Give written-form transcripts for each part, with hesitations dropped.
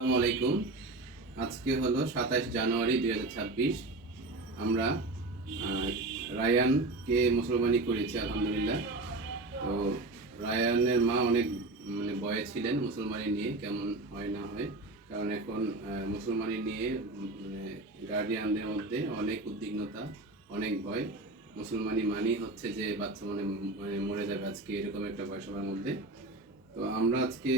আসসালামু আলাইকুম। আজকে হলো 27 জানুয়ারি 2026। আমরা রায়ানকে মুসলমানি করেছি আলহামদুলিল্লাহ। তো রায়ানের মা অনেক ভয়ে ছিলেন মুসলমানি নিয়ে কেমন হয় না হয়, কারণ এখন মুসলমানি নিয়ে গার্ডিয়ানদের মধ্যে অনেক উদ্বিগ্নতা, অনেক ভয়। মুসলমানি মানি হচ্ছে যে বাচ্চা মরে যাবে আজকে, এরকম একটা ভয় সবার মধ্যে। তো আমরা আজকে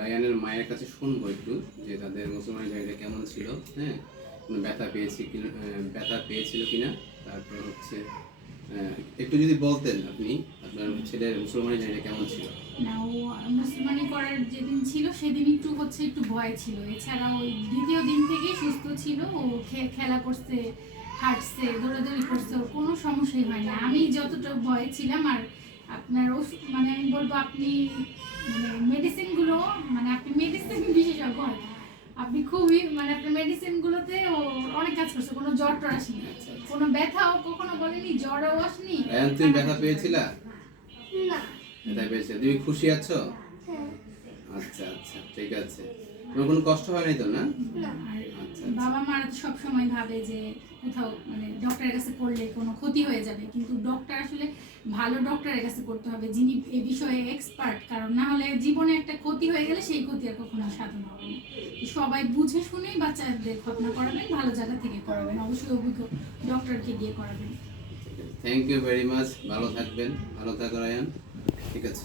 রায়ানের মায়ের কাছে শুনবো একটু যে তাদের মুসলমান জায়গাটা কেমন ছিল, হ্যাঁ, কোনো ব্যথা পেয়েছিল কিনা। তারপর হচ্ছে একটু যদি বলতেন আপনি আপনার ছেলের মুসলমানের জায়গাটা কেমন ছিল। না, ও মুসলমানি করার যেদিন ছিল সেদিন একটু ভয় ছিল। এছাড়া ওই দ্বিতীয় দিন থেকেই সুস্থ ছিল। ও খেলা করছে, হাঁটছে, দৌড়াদৌড়ি করছে, ওর কোনো সমস্যাই হয় না। আমি যতটা ভয় ছিলাম। আর আপনার আমি বলবো আপনি মেডিসিনগুলো আপনি মেডিসিন বিশেষজ্ঞ। আপনি খুবই আপনার মেডিসিনগুলোতে ও অনেক কাজ করছে, কোনো জ্বর টর আসেনি, কোনো ব্যথাও কখনো বলেনি, জ্বরও আসেনি। তুমি ব্যথা পেয়েছিলা? না। ব্যথা পেয়েছে, তুমি খুশি আছো? হ্যাঁ। আচ্ছা আচ্ছা, ঠিক আছে। তোমার কোনো কষ্ট হয় নাই তো না? আচ্ছা বাবা মারা তো সবসময় ভাবে যে কোথাও ডক্টরের কাছে পড়লে কোনো ক্ষতি হয়ে যাবে, কিন্তু ডক্টর আসলে ভালো ডক্টরের কাছে পড়তে হবে যিনি এই বিষয়ে এক্সপার্ট, কারণ না হলে জীবনে একটা ক্ষতি হয়ে গেলে সেই ক্ষতি আর কখনো সাধন হবে না। সবাই বুঝে শুনেই বাচ্চাদের খতনা করাবেন, ভালো জায়গা থেকে করাবেন, অবশ্যই অভিজ্ঞ ডক্টরকে দিয়ে করাবেন। Thank you very much. ভালো থাকবেন, ভালো থাকো রায়ান। ঠিক আছে।